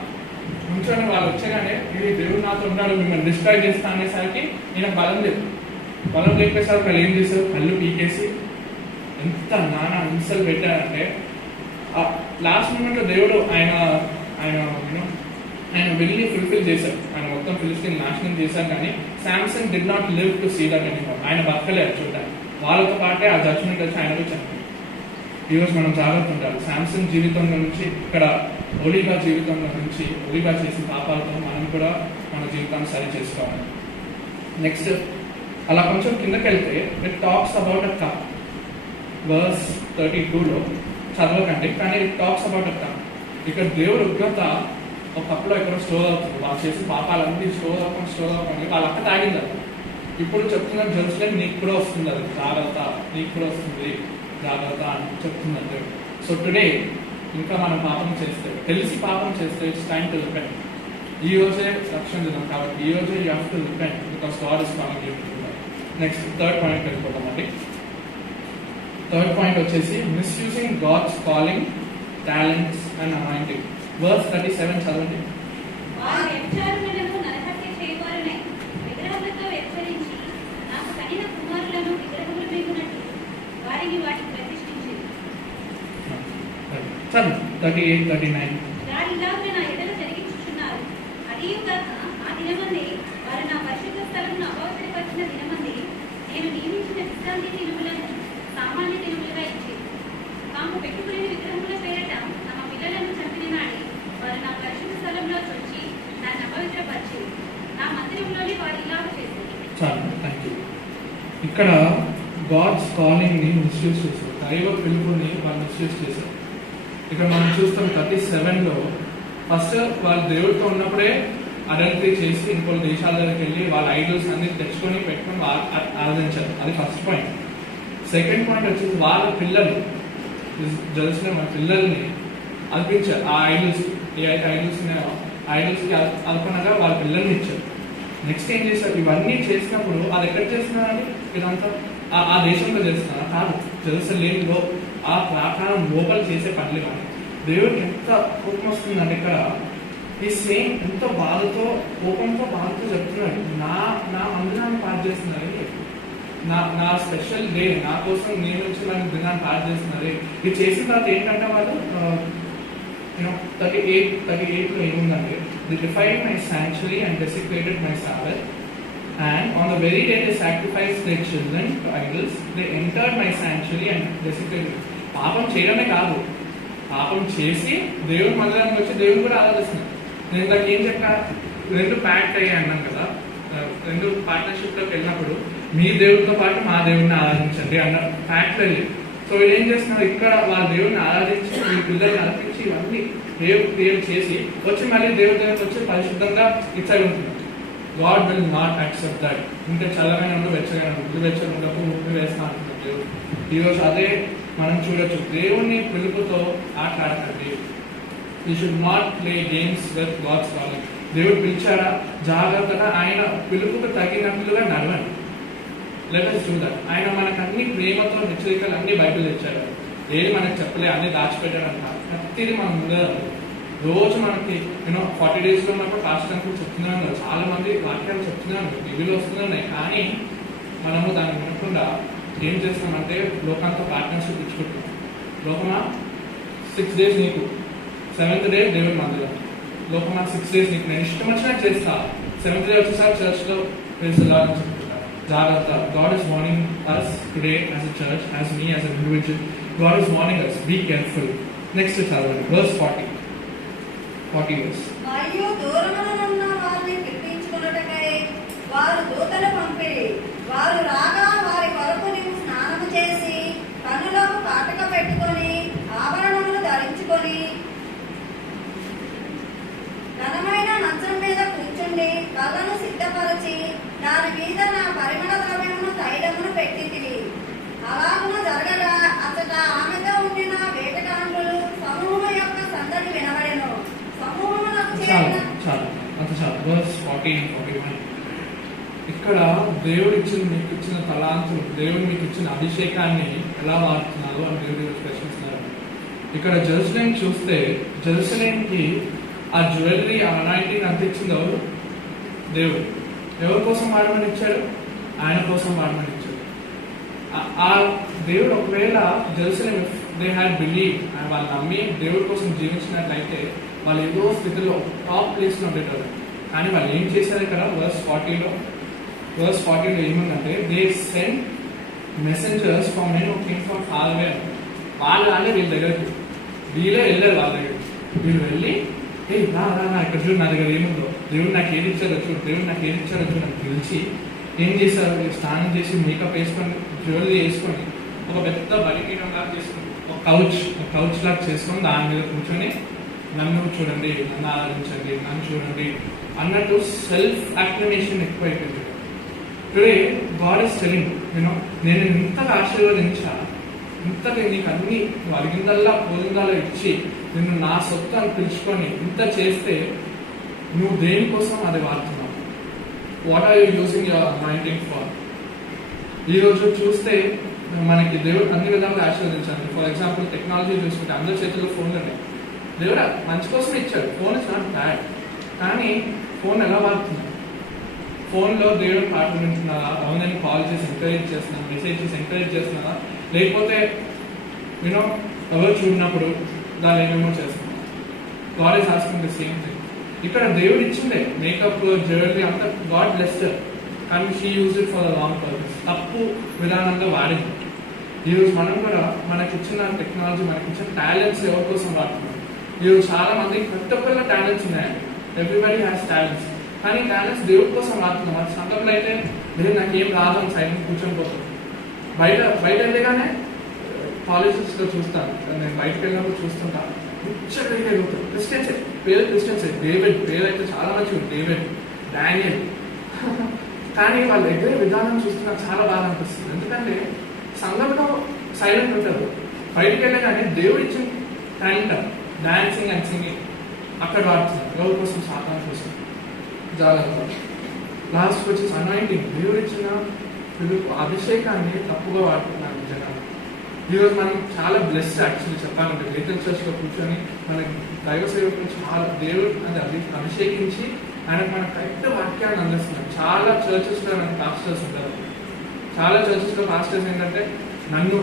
నుంచొని వాళ్ళు వచ్చాగానే ఇది దేవుడు నాతో ఉన్నాడు, మిమ్మల్ని డిస్ట్రాక్ట్ చేస్తా అనేసరికి ఈయన బలం లేకపోయేసరికి వాళ్ళు ఏం చేశారు? కళ్ళు పీకేసి ఎంత నానా హింసలు పెట్టారంటే లాస్ట్ మూమెంట్లో దేవుడు ఆయన వెళ్ళి ఫుల్ఫిల్ చేశారు. ఆయన మొత్తం ఫిలిస్టీన్ నాశనం చేశారు. కానీ Samson did not live to see that anymore. ఆయన బతకలేదు చూడడానికి. వాళ్ళతో పాటే ఆ జడ్జ్మెంట్ వచ్చి ఆయన చనిపోయింది. ఈరోజు మనం జాగ్రత్త ఉండాలి. శాంసంగ్ జీవితంలో నుంచి, ఇక్కడ ఒలీబా జీవితంలో నుంచి, ఒలీబా చేసిన పాపాలతో మనం కూడా మన జీవితాన్ని సరి చేసుకోవాలి. నెక్స్ట్ అలా కొంచెం కిందకి వెళ్తే it talks about a cup. Verse 32లో చదవకండి, కానీ it talks about a cup. ఇక్కడ దేవుడు ఉగ్రత ఒక కప్లో ఎక్కడో స్టోర్ అవుతుంది. వాళ్ళు చేసిన పాపాలన్నీ స్టోర్ అవ్వకుండా వాళ్ళ అక్క తాగింది. ఇప్పుడు చెప్తున్నాడు జెరూసలేం నీకు కూడా వస్తుంది, అది జాగ్రత్త, నీకు కూడా వస్తుంది జాగ్రత్త అని చెప్తున్నాడు దేవుడు. సో టుడే ఇంకా మనం పాపం చేస్తే, తెలిసి పాపం చేస్తే ఇట్స్ టైమ్ టు రిపెంట్. ఈ రోజే రక్షణ దినం కాబట్టి ఈ రోజే you have to repent because God is calling you to repent. Next third point వెళ్ళిపోతామండి. థర్డ్ పాయింట్ వచ్చేసి misusing God's calling, talents and anointing. Verse 37 చదవండి. వారు వ్యభిచారులను నరహత్య చేయవారునై విగ్రహములతో వ్యభిచరించి నాకు కనిన కుమారులను విగ్రహముల మీదున్నట్టు వారిని వాటికి ప్రతిష్ఠించింది. చదువు 38, 39. దానిలాగా నా ఎడల జరిగించుచున్నారు. అదియుగాక ఆ దినమందే వారు నా పరిశుద్ధ స్థలమును అపవిత్రపరిచిన దినమందే నేను నియమించిన విశ్రాంతి దినములను సామాన్య దినములుగా ఇచ్చేది. తాము పెట్టుకునే విగ్రహముల పేరట తమ పిల్లలను చంపిన నాడే వారు నా పరిశుద్ధ స్థలంలో చొచ్చి దాన్ని అపవిత్రపరిచేది. నా మందిరంలోనే వారు ఇలాగ చేసేది. చాలు, థ్యాంక్ యూ. ఇక్కడ గాడ్స్ కాలింగ్ ని మిస్యూజ్ చేశారు, దైవ పిలుపుని వాళ్ళు మిస్యూజ్ చేశారు. ఇక్కడ మనం చూస్తాం 37లో ఫస్ట్ వాళ్ళు దేవుడితో ఉన్నప్పుడే అడల్టరీ చేసి ఇంకో దేశాల దగ్గరికి వెళ్ళి వాళ్ళ ఐడల్స్ అన్ని తెచ్చుకొని పెట్టుకొని ఆరాధించారు. అది ఫస్ట్ పాయింట్. సెకండ్ పాయింట్ వచ్చేసి వాళ్ళ పిల్లలు జెరూసలేం వాళ్ళ పిల్లల్ని అర్పించారు ఆ ఐడల్స్. ఏ అయితే ఐడల్స్ ఉన్నాయో ఐడల్స్కి అర్పణగా వాళ్ళ పిల్లల్ని ఇచ్చారు. నెక్స్ట్ ఏం చేశారు? ఇవన్నీ చేసినప్పుడు అది ఎక్కడ చేస్తున్నారని ఇదంతా ఆ దేశంలో చేస్తున్నారా? కాదు, జెరూసలేంలో ఆ ప్రాకారం లోపల చేసే పనులు. కానీ దేవుడికి ఎంత కోపం వస్తుందంటే ఇక్కడ ఈ సేమ్ ఎంతో బాధతో, కోపంతో, బాధతో చెప్తున్నాడు, నా మందిరాన్ని పాటు చేస్తున్నారని, నా స్పెషల్ డే నా కోసం నియమించిన దినాన్ని పాటు చేస్తున్నారు. ఇది చేసిన తర్వాత ఏంటంటే వాళ్ళు 38లో ఏముందంటే they defiled my sanctuary and desecrated my Sabbath, and on the very day they sacrificed their children to idols, they entered my sanctuary and desecrated. పాపం చేయడమే కాదు, పాపం చేసి దేవుడి మందిరానికి వచ్చి దేవుడు కూడా ఆరాధిస్తున్నారు. నేను ఇందాక ఏం చెప్పా, రెండు ప్యాక్ట్ అయ్యాయి అన్నాను కదా, రెండు పార్ట్నర్షిప్లోకి వెళ్ళినప్పుడు మీ దేవుడితో పాటు మా దేవుడిని ఆరాధించండి అన్న ప్యాక్ట్ వెళ్ళి. సో వీళ్ళు ఏం చేస్తున్నారు, ఇక్కడ వాళ్ళ దేవుడిని ఆరాధించి మీ పిల్లల్ని అర్పించి ఇవన్నీ దేవుడు చేసి వచ్చి మళ్ళీ దేవుడి దగ్గరికి వచ్చి పరిశుద్ధంగా ఇచ్చాయి ఉంటున్నారు. God will not accept that. ఉంటే చల్లగానే ఉండవు, వెచ్చగానే ఉండవు, వెచ్చగా ఉండవు, ఉప్పు వేస్తా అంటున్నారు దేవుడు. ఈరోజు అదే మనం చూడొచ్చు. దేవుని పిలుపుతో ఆటలాడకండి. You should not play games with God's calling. దేవుడు పిలిచారా, జాగ్రత్తగా ఆయన పిలుపుకు తగినట్లుగా నడవండి. Let us do that. ఆయన మనకు అన్ని ప్రేమతో హెచ్చరికలు అన్ని బైబిల్ తెచ్చారు. ఏది మనకు చెప్పలే, అన్ని దాచిపెట్టాడంట. ప్రతిదీ మన ముందే రోజు మనకి 40 days లో ఉన్నప్పుడు పాస్టర్ అంకుల్ చెప్తున్నాను, చాలా మంది వాక్యాలు చెప్తున్నాను, టీవీలో వస్తున్నాయి. కానీ మనము దాన్ని వినకుండా ఏం చేస్తామంటే లోకంతో పార్ట్నర్షిప్ ఇచ్చుకుంటున్నాం. లోకమా 6 days నీకు, 7th day దేవుడి మందిరం. లోకమా 6 days నీకు, నేను ఇష్టం వచ్చినట్టు చేస్తా, 7th day వచ్చేసారి చర్చ్లో వేసేలాగా చెప్తున్నారు. జాగ్రత్త. God is warning us today as a church, as me as an individual. God is warning us, be careful. Next చదవండి, verse 40 verse. మరియు దూరమునున్న వారిని పిలిపించుకొనుటకై వారు దూతలు పంపిరి. వారు రాగా వారి కొరకు నీవు స్నానము చేసి కన్నులకు కాటుక పెట్టుకొని ఆభరణములు ధరించుకొని ఘనమైన మంచం మీద కూర్చుండి కళ్ళను సిద్ధపరచి దాని మీద నా పరిమళ ద్రవ్యమును తైలమును పెట్టింది. అలాగున జరగగా అచ్చట ఆమెతో ఉండిన వేటగాండ్రులు సమూహం యొక్క సందడి వినబడెను. సమూహములకు చేరిన verse 40 and 41. ఇక్కడ దేవుడు మీకు ఇచ్చిన తలాంతులు, దేవుడు మీకు ఇచ్చిన అభిషేకాన్ని ఎలా వాడుతున్నారు అని దేవుడు ప్రశ్నిస్తున్నారు. ఇక్కడ జెరూసలేం చూస్తే, జెరూసలేంకి ఆ జ్యువెలరీ, ఆ అనాయింటింగ్ అందించింది ఎవరు? దేవుడు. ఎవరి కోసం వాడమని ఇచ్చాడు? ఆయన కోసం వాడమని ఇచ్చాడు. ఆ దేవుడు ఒకవేళ జెరూసలేం దే హ్యాడ్ బిలీవ్, వాళ్ళు నమ్మి దేవుడి కోసం జీవించినట్లయితే వాళ్ళు ఏదో స్థితిలో టాప్ ప్లేస్లో ఉండేటారు. కానీ వాళ్ళు ఏం చేశారు ఇక్కడ verse 40లో ఏముందంటే they send messengers from men who came from far away. వాళ్ళే వీళ్ళ దగ్గరికి, వీళ్ళే వెళ్ళారు వాళ్ళ దగ్గరికి. వీళ్ళు వెళ్ళి రా ఇక్కడ చూడు, నా దగ్గర ఏముందో, దేవుడు నాకు ఏది ఇచ్చారో చూడు, దేవుడు నాకు ఏది ఇచ్చారో చూడు అని పిలిచి ఏం చేశారు, స్నానం చేసి మేకప్ వేసుకొని జ్యువెలరీ వేసుకొని ఒక పెద్ద బలిపీఠం లాగా చేసుకుని ఒక కౌచ్ లాగా చేసుకొని దాని మీద కూర్చొని నన్ను చూడండి, నన్ను ఆరాధించండి, నన్ను చూడండి అన్నట్టు సెల్ఫ్ అక్లమేషన్ ఎక్కువైపోయింది. టుడే గాడ్ ఇస్ టెలింగ్ నేను ఇంతగా ఆశీర్వదించా, ఇంతగా నీకు అన్ని అడిగిందల్లా పోలిందల్లా ఇచ్చి నిన్ను నా సొత్తు అని పిలుచుకొని ఇంత చేస్తే నువ్వు దేనికోసం అది వాడుతున్నావు? What are you using your anointing for? ఈరోజు చూస్తే మనకి దేవుడు అన్ని విధాలుగా ఆశీర్వదించాలి. ఫర్ ఎగ్జాంపుల్ టెక్నాలజీ చూసుకుంటే అందరి చేతుల్లో ఫోన్లు ఉన్నాయి. దేవుడు మంచి కోసం ఇచ్చాడు. ఫోన్ ఇస్ నాట్ బ్యాడ్, కానీ ఫోన్ ఎలా వాడుతున్నాడు? ఫోన్లో దేవుడు పాటలు వింటున్నారా? అవునని కాల్ చేసి ఎంకరేజ్ చేస్తున్నారా? మెసేజ్ చేసి ఎంకరేజ్ చేస్తున్నారా? లేకపోతే ఎవరు చూడినప్పుడు దాన్ని ఏమేమో చేస్తున్నారు? God is asking the same thing. ఇక్కడ దేవుడు ఇచ్చిందే మేకప్, జ్యువెలరీ అంతా గాడ్ బ్లెస్డ్, కానీ she use it for the wrong purpose, తప్పు విధానంగా వాడింది. ఈరోజు మనం కూడా మనకి ఇచ్చిన టెక్నాలజీ, మనకి ఇచ్చిన టాలెంట్స్ ఎవరి కోసం వాడుతున్నాం? ఈరోజు చాలా మంది ప్రతి ఒక్కరిలో టాలెంట్స్ ఉన్నాయండి. ఎవ్రీబడి హ్యాస్ టాలెంట్స్, కానీ టాలెంట్స్ దేవుడి కోసం వాడుతున్నాం. అది సందర్భంలో అయితే లేదు నాకేం రాదు అని సైలెంట్ కూర్చొని పోతాం. బయట వెళ్ళగానే కాలేజెస్లో చూస్తాను, నేను బయటకు వెళ్ళినప్పుడు చూస్తుంటా, ముచ్చట క్రిస్టియన్సే, పేరు క్రిస్టియన్సే. డేవిడ్ పేరు అయితే చాలా మంచిగా, డేవిడ్, డానియల్. కానీ వాళ్ళ దగ్గర విధానం చూస్తే నాకు చాలా బాగా అనిపిస్తుంది. ఎందుకంటే సంఘంలో సైలెంట్ ఉంటారు, బయటకు వెళ్ళగానే దేవుడు ఇచ్చిన టాలెంట్ డాన్సింగ్ అండ్ సింగింగ్ అక్కడ వాడుతున్నారు. ఎవరి కోసం? సాతాను కోసం, జాగ్రత్త. లాస్ట్ వచ్చేసి అనాయింటింగ్, దేవుడు ఇచ్చిన అభిషేకాన్ని తప్పుగా వాడుతున్నారు జనాలు. ఈరోజు మనం చాలా బ్లెస్డ్ యాక్చువల్లీ చెప్పాలంటే బేతల్ చర్చ్లో కూర్చొని మనకి దైవ సేవకులు చాలా దేవుడు అది అభిషేకించి ఆయనకు మన కరెక్ట్ వాక్యాన్ని అందిస్తున్నారు. చాలా చర్చెస్లో మనకి పాస్టర్స్ ఉంటారు. చాలా చర్చెస్లో పాస్టర్స్ ఏంటంటే నన్ను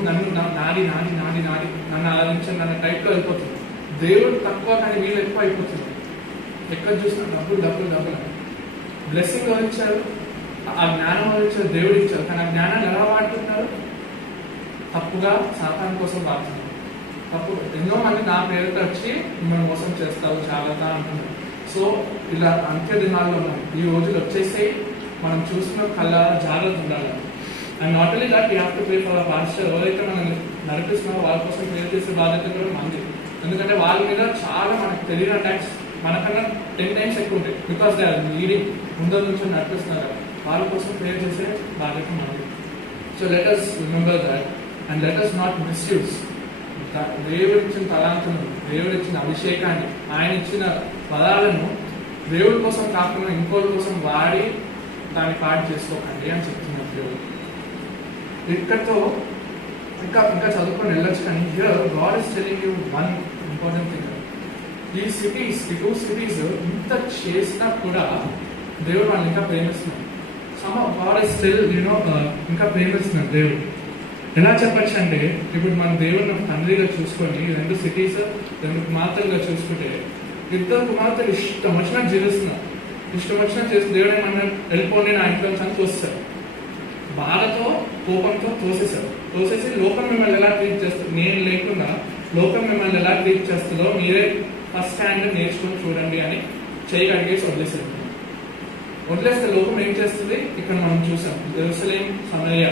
నాది నాది నాది నాది నన్ను ఆరాధించండి అన్న టైప్లో అయిపోతుంది. దేవుడు తక్కువ కానీ వీళ్ళు ఎక్కువ అయిపోతుంది. ఎక్కడ చూసినా డబ్బులు డబ్బులు డబ్బులు. బ్లెస్సింగ్ ఇచ్చారు, ఆ జ్ఞానం ఇచ్చారు, దేవుడు ఇచ్చారు, కానీ ఆ జ్ఞానాన్ని ఎలా వాడుతున్నారు? తప్పుగా, సాతాను కోసం వాడుతున్నారు. తప్పు. ఎన్నో మంది నా పేరుతో వచ్చి మిమ్మల్ని మోసం చేస్తారు, జాగ్రత్త అంటున్నారు. సో ఇలా అంత్య దినాల్లో మనం ఈ రోజులు వచ్చేసి మనం చూసిన కళ్ళ జాగ్రత్త ఉండాలి. And not only that you have to pray for pastor. ఎవరైతే మనం నడిపిస్తున్నారో వాళ్ళ కోసం ప్రే చేసే బాధ్యత కూడా మంది. ఎందుకంటే వాళ్ళ మీద చాలా మనకు తెలియని అటాక్స్ మనకన్నా 10 times ఎక్కువ ఉంటాయి. బికాస్ దే ఆర్ లీడింగ్, ముందర నుంచి నడిపిస్తున్నారు. వాళ్ళ కోసం ప్రే చేసే బాధ్యత మంది. So let us remember that and let us not misuse దేవుడు ఇచ్చిన తలాంతులను, దేవుడు ఇచ్చిన అభిషేకాన్ని, ఆయన ఇచ్చిన పదాలను దేవుడి కోసం కాకుండా ఇంకోటి కోసం వాడి దాన్ని పాటు చేసుకోకండి అని చెప్తున్నారు దేవుడు. ఇక్కడతో ఇంకా చదువుకొని వెళ్ళొచ్చు, కానీ here God is telling you one important thing. ఈ 2 cities ఇంత చేసినా కూడా దేవుడు వాళ్ళు ఇంకా ప్రేమిస్తున్నాడు. Some of God is still ఇంకా ప్రేమిస్తున్నాడు దేవుడు. ఎలా చెప్పచ్చు అంటే, ఇప్పుడు మన దేవుడిని తండ్రిగా చూసుకొని 2 cities 2 కుమార్తెలుగా చూసుకుంటే, 2 కుమార్తెలు ఇష్టం వచ్చినట్టు జీవిస్తున్నారు. ఇష్టం వచ్చినట్టు చేసి దేవుడు ఏమన్నా వెళ్ళిపోండి నా ఇంట్లో అని చూస్తారు. బాధతో కోపంతో తోసేసి లోకం మిమ్మల్ని ఎలా ట్రీట్ చేస్తుంది, నేను లేకుండా లోకం మిమ్మల్ని ఎలా ట్రీట్ చేస్తుందో మీరే ఫస్ట్ హ్యాండ్ నేర్చుకొని చూడండి అని చేయి అడిగేసి వదిలేస్తే లోకం ఏం చేస్తుంది? ఇక్కడ మనం చూసాం యెరూషలేము, సమరయ,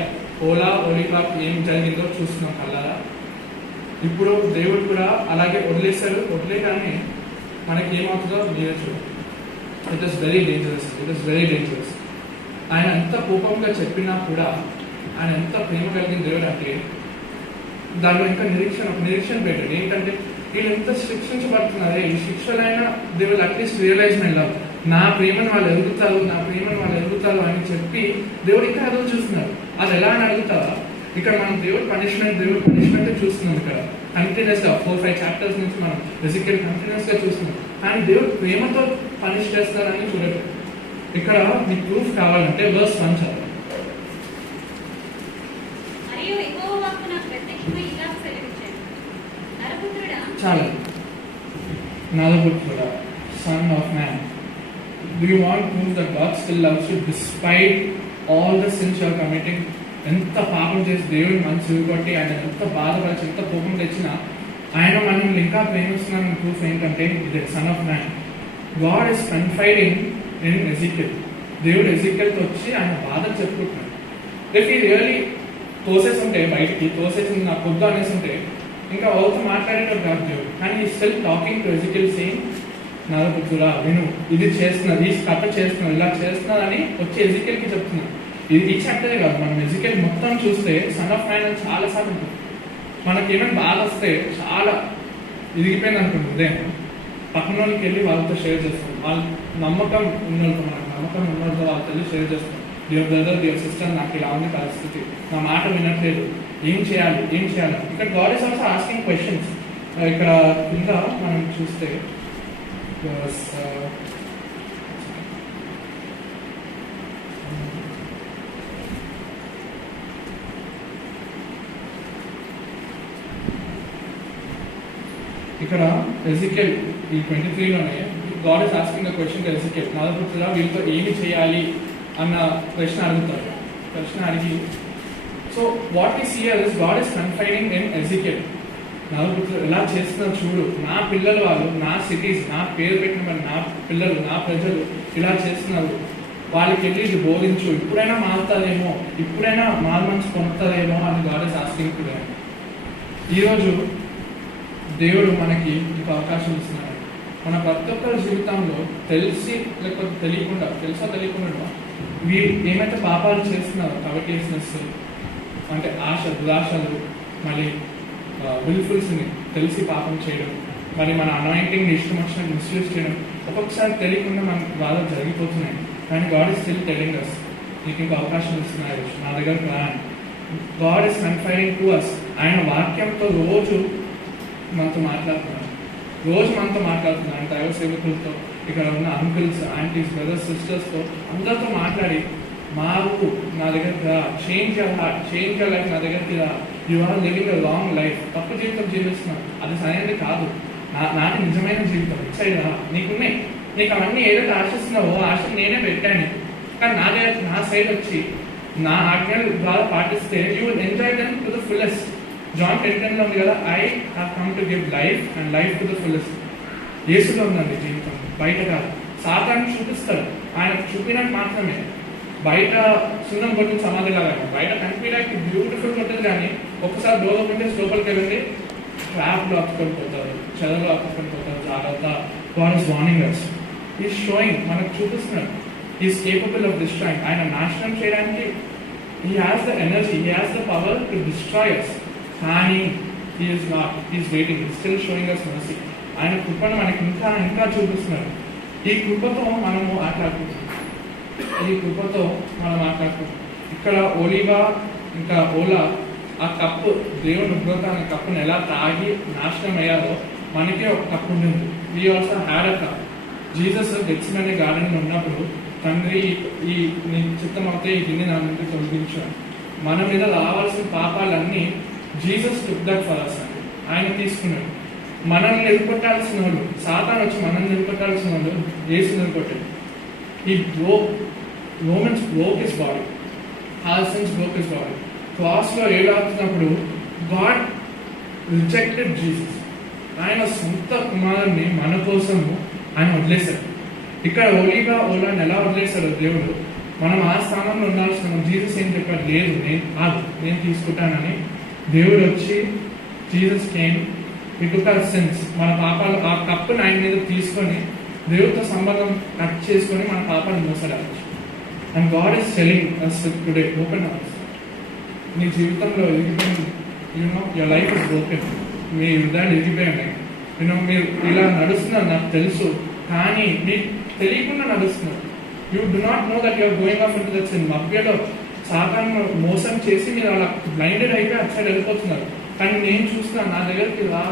ఓలా ఒలీవా ఏం జరిగిందో చూస్తున్నాం కళ్ళారా. ఇప్పుడు దేవుడు కూడా అలాగే వదిలేశాడు. వదిలేగానే మనకి ఏమవుతుందో మీరే చూడండి. It is very dangerous. ఆయన ఎంత కోపంగా చెప్పినా కూడా ఆయన ఎంత ప్రేమ కలిగిన దేవుడు అంటే దానిలో ఇంకా నిరీక్షణ పెట్టాడు. ఏంటంటే వీళ్ళు ఎంత శిక్షించబడుతున్నారే, ఈ శిక్షలైనా they will at least realise my love, నా ప్రేమను వాళ్ళు ఎదుగుతారు అని చెప్పి దేవుడు ఇంకా ఎదురు చూస్తున్నారు. అది ఎలా అని అడుగుతారా? ఇక్కడ మనం దేవుడు పనిష్మెంట్ చూస్తున్నాం. ఇక్కడ కంటిన్యూస్ గా 4-5 chapters నుంచి మనం ఎజికియల్ కంటిన్యూస్ గా చూస్తున్నాం. కానీ దేవుడు ప్రేమతో పనిష్ చేస్తారని చూడదు. ఇక్కడ మీకు ప్రూఫ్ కావాలంటే verse 1 చదవండి. నరపుత్రుడా, son of man, do you want proof that God still loves you despite all the sins you are committing? ఎంత పాపం చేసి దేవుడు మనసు విరగొట్టి ఆయన ఎంత బాధపరిచి ఎంత కోపం తెచ్చినా ఆయన మనల్ని ఇంకా ప్రేమిస్తున్నాను ప్రూఫ్ ఏంటంటే ఇది son of man. God is confiding in Ezekiel. దేవుడు ఎజికియల్తో వచ్చి ఆయన బాధలు చెప్పుకుంటున్నాడు. ఇఫ్ ఈ రియల్లీ తోసేసి బయటికి తోసేసి నా పొద్దు అనేసి ఉంటే ఇంకా వాళ్ళతో మాట్లాడేటప్పుడు కాదు దేవుడు. కానీ ఈ still talking to Ezekiel saying, నరపుత్రుడా విను, ఇది చేస్తున్నా, ఈ కథ చేస్తున్నా, ఇలా చేస్తున్నా అని వచ్చి ఎజికియల్కి చెప్తున్నాను. ఈ చాప్టరే కాదు, మనం ఎజికేల్ మొత్తం చూస్తే సన్ ఆఫ్ మ్యాన్ చాలా సార్లు ఉంటుంది. మనకి ఏమైనా బాధ వస్తే చాలా ఇదిగిపోయింది అనుకుంటుంది, పక్కన వాళ్ళకి వెళ్ళి వాళ్ళతో షేర్ చేస్తాం. వాళ్ళ నమ్మకం ఉన్నోళ్ళతో, మనకు నమ్మకం ఉన్నోళ్ళతో వాళ్ళతో వెళ్ళి షేర్ చేస్తాం. డియర్ బ్రదర్, డియర్ సిస్టర్, నాకు ఇలా ఉంది పరిస్థితి, నా మాట వినట్లేదు, ఏం చేయాలి. ఇక్కడ God is also asking questions. ఇక్కడ కింద మనం చూస్తే ఇక్కడ ఎజికేల్ ఈ 23లోనే God is asking the question to Ezekiel, నరపుత్రుడా వీళ్ళతో ఏమి చేయాలి అన్న ప్రశ్న అడుగుతారు. ప్రశ్న అడిగి, so what is here is God is confiding in Ezekiel. నరపుత్రుడు ఎలా చేస్తున్నారు చూడు, నా పిల్లలు వాళ్ళు, నా సిటీస్, నా పేరు పెట్టిన నా పిల్లలు, నా ప్రజలు ఇలా చేస్తున్నారు, వాళ్ళకి వెళ్ళి ఇది బోధించు, ఇప్పుడైనా మారుతారేమో, ఇప్పుడైనా మనసు పొందుతారేమో అని గాడ్ ఇస్ ఆస్కింగ్ టుడే. ఈరోజు దేవుడు మనకి ఇంకో అవకాశం ఇస్తున్నాడు. మన ప్రతి ఒక్కరి జీవితంలో తెలిసి లేకపోతే తెలియకుండా, తెలుసా తెలియకుండా వీళ్ళు ఏమైతే పాపాలు చేస్తున్నారో, కవటియస్నెస్ అంటే ఆశ, దురాశలు, మళ్ళీ విల్ఫుల్స్ని తెలిసి పాపం చేయడం, మరి మన అనాయింటింగ్ ఇష్టం వచ్చినట్టు మిస్యూజ్ చేయడం, ఒక్కొక్కసారి తెలియకుండా మనకు బాధలు జరిగిపోతున్నాయి. కానీ God is still telling us, నీకు ఇంకో అవకాశం ఇస్తున్నారు, నా దగ్గర plan. God is confiding to us. ఆయన వాక్యంతో రోజు మనతో మాట్లాడుతున్నారు, దైవ సేవకులతో, ఇక్కడ ఉన్న అంకుల్స్, ఆంటీస్, బ్రదర్స్, సిస్టర్స్తో అందరితో మాట్లాడి, మాకు నా దగ్గరికి రా, change your heart, change your life, నా దగ్గరికి రా, you are living a long life, తప్పు జీవితం జీవిస్తున్నావు, అది సరైనది కాదు, నాది నిజమైన జీవితం, ఇచ్చాయి రా, నీకున్నాయి, నీకు అవన్నీ ఏదైతే ఆశిస్తున్నావో ఆశలు నేనే పెట్టాను, కానీ నా సైడ్ వచ్చి నా ఆజ్ఞల ద్వారా పాటిస్తే you will enjoy them to the fullest. John 10:10 ఉంది కదా, I have come to give life and life to the fullest. యేసులో ఉందండి జీవితం, బయట కాదు. సాతాను చూపిస్తాడు, ఆయన చూపినట్టు మాత్రమే. బయట సున్నం కొట్టిన సమాధి లాగా, బయట కనిపించడానికి బ్యూటిఫుల్ ఉంటుంది, కానీ ఒక్కసారి డోర్ ఓపెన్ చేసి లోపలికి వెళ్ళండి, ట్రాప్లో అతుకొని పోతారు, చెదలో అతుకొని పోతారు. జాగ్రత్త. God is warning us. Is showing, మనకు చూపిస్తున్నాడు, ఈస్ కేపబుల్ ఆఫ్ డిస్ట్రాయింగ్. ఆయన నాశనం చేయడానికి he has the energy, he has the power to destroy us. కానీ he is not, he is waiting, he is still showing us mercy. ఆయన కృపను మనకి ఇంకా చూపిస్తున్నారు. ఈ కృపతో మనము మాట్లాడుకుంటాం. ఇక్కడ ఓలివా ఇంకా ఓలా ఆ కప్పు, దేవుని ఉగ్రత అనే కప్పును ఎలా తాగి నాశనం అయ్యారో మనకే ఒక కప్పు ఉంటుంది. We also had a cup. Jesus Gethsemane గార్డెన్లో ఉన్నప్పుడు, తండ్రి ఈ నీ చిత్తం అవుతే ఈ గిన్నె నా నుండి తొలగించాను, మన మీద రావాల్సిన పాపాలన్నీ Jesus took that for us అండి. ఆయన తీసుకున్నాడు. మనల్ని నిలబెట్టాల్సిన వాళ్ళు, సాతాను వచ్చి మనల్ని నిలబెట్టాల్సిన వాళ్ళు యేసుని నిలబెట్టాడు. ఈ Romans broke his body, all sins broke his body. క్రాస్లో ఏడాడుతున్నప్పుడు గాడ్ రిజెక్టెడ్ జీసస్. ఆయన సొంత కుమారుని మన కోసము ఆయన వదిలేశాడు. ఇక్కడ ఓలాని ఎలా వదిలేశాడు దేవుడు, మనం ఆ స్థానంలో ఉండాల్సిన జీసస్ ఏం చెప్పాడు, లేదు నేను తీసుకుంటానని. దేవుడు వచ్చి Jesus came, he took our sins, మన పాపాలు ఆ కప్పుని ఆయన మీద తీసుకొని దేవుడితో సంబంధం కట్ చేసుకొని మన పాపాలు మోసడానికి. And God is telling us today, open hours. నీ జీవితంలో ఎదిగిపోయింది, యువర్ లైఫ్ ఇస్ బ్రోకెన్, మీ హృదయాలు ఎదిగిపోయాయి. మీరు ఇలా నడుస్తున్నారు నాకు తెలుసు, కానీ మీకు తెలియకుండా నడుస్తున్నారు. You do not know that you're going off into that sin. మధ్యలో సాతాను మోసం చేసి మీరు అలా బ్లైండెడ్ అయిపోయి అటు సైడ్ వెళ్ళిపోతున్నారు. కానీ నేను చూస్తున్నాను, నా దగ్గరికి రా,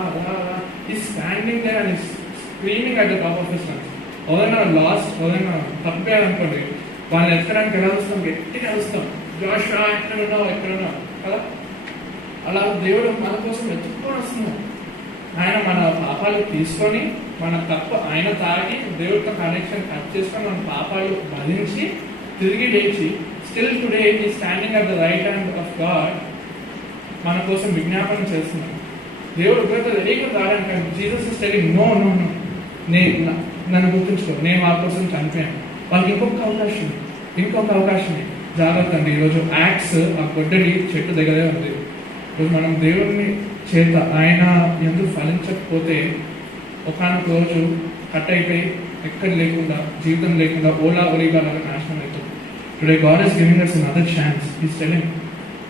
ఈ standing there and screaming at the top of his lungs. ఎవరైనా ఎవరైనా తప్పిపోయారనుకోండి, వాళ్ళని ఎత్తడానికి ఎలా వస్తాం, గట్టిగా వస్తాం, జోషా ఎక్కడున్నావు కదా. అలా దేవుడు మన కోసం వెతుక్కొని వస్తున్నాడు. ఆయన మన పాపాలు తీసుకొని, మన తప్పు ఆయన తాగి దేవుడితో కనెక్షన్ కట్ చేసుకొని మన పాపాలు భరించి తిరిగి లేచి స్టిల్ టుడే ఈ standing at the right hand of God మన కోసం విజ్ఞాపనం చేస్తున్నాడు. దేవుడు ఉగ్రత తెలియకుండా రావడానికి జీసస్ ఇస్ టెల్లింగ్, నో నన్ను గుర్తుంచుకో, నేను వాళ్ళ కోసం చనిపోయాను. వాళ్ళకి ఇంకొక అవకాశం జాగ్రత్త అండి. ఈరోజు యాక్స్ ఆ గొడ్డలి చెట్టు దగ్గరే ఉంది. ఈరోజు మనం దేవుడిని చేత ఆయన ఎందుకు ఫలించకపోతే ఒకనొక రోజు కట్ అయిపోయి ఎక్కడ లేకుండా, జీవితం లేకుండా ఓలివా లాగా నాశనం అవుతుంది. Today God is giving us another chance. He's telling,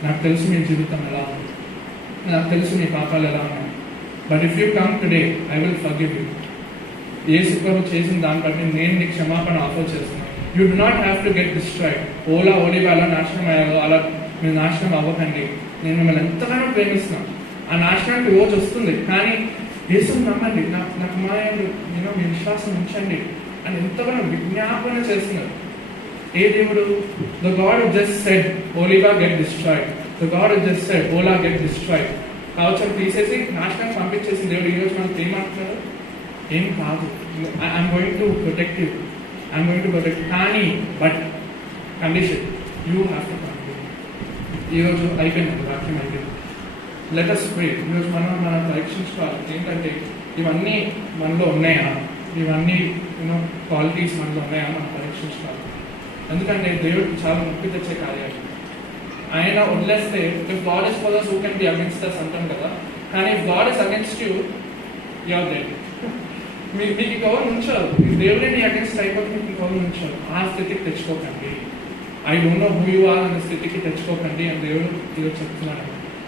నాకు తెలుసు మీ జీవితం ఎలా ఉంది, నాకు తెలుసు మీ పాపాలు ఎలా ఉన్నాయి, but if you come today I will forgive you. యేసు ప్రభు చేసిన దాన్ని బట్టి నేను నీకు క్షమాపణ ఆఫర్ చేస్తున్నాను. You do not have to get destroyed. Oholibah అలా నాశనం అయ్యారు, అలా మీరు నాశనం అవ్వకండి. నేను మిమ్మల్ని ఎంతగానో ప్రేమిస్తున్నాను. ఆ నాశనానికి రోజు వస్తుంది, కానీ యేసుని నమ్మండి, నాకు మాయండి, మీ విశ్వాసం ఉంచండి అని ఎంతగానో విజ్ఞాపన చేస్తున్నారు. ఏ దేవుడు? The God just said Oholibah get destroyed. The God just said Oholah get destroyed. కవచం తీసేసి నాశనానికి పంపించేసిన దేవుడు ఈరోజు మనకు ఏమంటున్నారు? ఏం కాదు, I'm going to protect you, I'm going to protect. కానీ but condition, you have to come. ఈరోజు అయిపోయింది, వాక్యం అయిపోయింది. Let us pray. ఈరోజు మనం పరీక్షించుకోవాలి. ఏంటంటే ఇవన్నీ మనలో ఉన్నాయా, ఇవన్నీ క్వాలిటీస్ మనలో ఉన్నాయా మనం పరీక్షించుకోవాలి. ఎందుకంటే దేవుడు చాలా నొప్పి తెచ్చే కార్యాలు. ఆయన వదిలేస్తే if God is for us who can be against us అంటాం కదా, కానీ if God is against you you are dead. మీకు ఎవరు ఉంచారు? దేవుడే నీ అగేన్స్ట్ అయిపోతే మీకు ఎవరు ఉంచారు? ఆ స్థితికి తెచ్చుకోకండి. I don't know who you are అనే స్థితికి తెచ్చుకోకండి అని దేవుడు ఈరోజు చెప్తున్నాడు.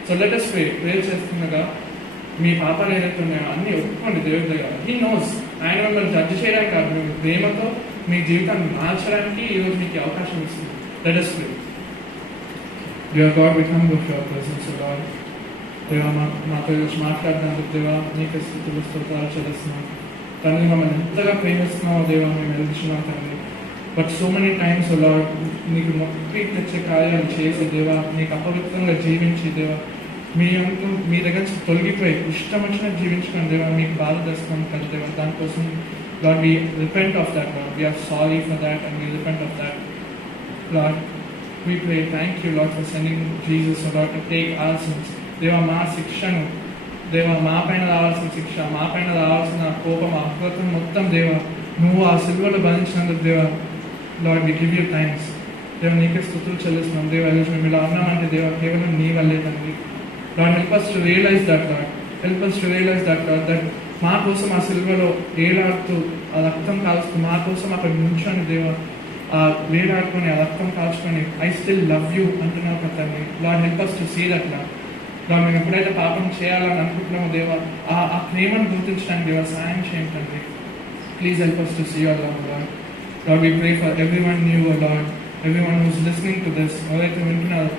So let us pray. Prayer చేస్తుండగా మీ పాపాలు ఏదైతే ఉన్నాయో అన్నీ ఒప్పుకోండి దేవుడి దగ్గర. He knows. ఆయన మిమ్మల్ని జడ్జి చేయడానికి కాదు, మీ ప్రేమతో మీ జీవితాన్ని మార్చడానికి ఈరోజు మీకు అవకాశం ఇస్తుంది. Let us pray. Dear God, we come before your presence, O Lord. దేవా, మాతో ఈరోజు మాట్లాడడానికి దేవా నీకు స్థితులు స్తోత్రాలు చెల్లిస్తున్నాం. తండ్రి, మమ్మల్ని ఎంతగా ప్రేమిస్తున్నావు దేవా, మేము వెళ్తున్నాం తండ్రి. But so many times O Lord నీకు నొప్పి తెచ్చే కార్యాలు చేసి దేవా, నీకు అపవిత్రంగా జీవించి దేవా, మీ దగ్గర నుంచి తొలగిపోయి ఇష్టం వచ్చినట్టు జీవించుకుని దేవా, మీకు బాధ తెస్తున్నాం కదా దేవా. దానికోసం Lord, we repent of that, Lord. We are sorry for that and we repent of that. Lord, we pray, thank you, Lord, for sending Jesus, O Lord, to take our sins. దేవా, మా శిక్షను దేవా, మా పైన రావాల్సిన శిక్ష, మా పైన రావాల్సిన కోపం, అహ్వతం మొత్తం దేవా నువ్వు ఆ సిల్వలో భరించినందుకు దేవా, Lord we give you thanks. దేవా, నీకే స్తుతులు చెల్లిస్తున్నాం దేవా. ఈరోజు మేము ఇలా ఉన్నామంటే దేవా కేవలం నీ వల్లే తండ్రి. Lord, help us to realize that, Lord. Help us to realize that, Lord, that మా కోసం ఆ సిల్వలో వేలాడుతూ ఆ రక్తం కాల్చుతూ మా కోసం అక్కడ నుంచొని దేవా, ఆ వేలాడుకొని ఆ రక్తం కాల్చుకొని ఐ స్టిల్ లవ్ యూ అంటున్నావు కదా తండ్రి. Lord, help us to see that, Lord. Lord, మేము ఎప్పుడైతే పాపం చేయాలని అనుకుంటున్నామో దేవా, ఆ ప్రేమను గుర్తించడానికి దేవా సహాయం చేయండి తండ్రి. Please help us to see your love, Lord. Lord, we pray for everyone new, Lord. Everyone who's listening to this, ఎవరైతే వింటున్నారో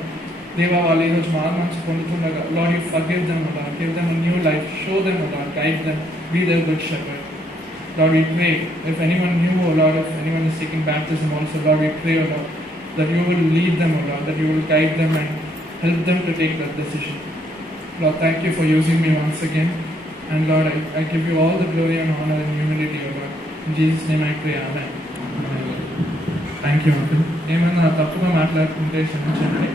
దేవా, వాళ్ళు ఈరోజు మనసు పొందుతుండగా Lord, you forgive them, Lord. Give them a new life. Show them, Lord. Guide them. Be their good shepherd. Lord, we pray, if anyone new, Lord, if anyone is seeking baptism also, Lord, we pray, Lord, that you will lead them, Lord, that you will guide them and help them to take that decision. Lord, thank you for using me once again. And Lord, I give you all the glory and honor and humility, O Lord. In Jesus' name I pray, Amen. Thank you, Uncle. ఏమైనా తప్పుగా మాట్లాడుకుంటే క్షమించండి.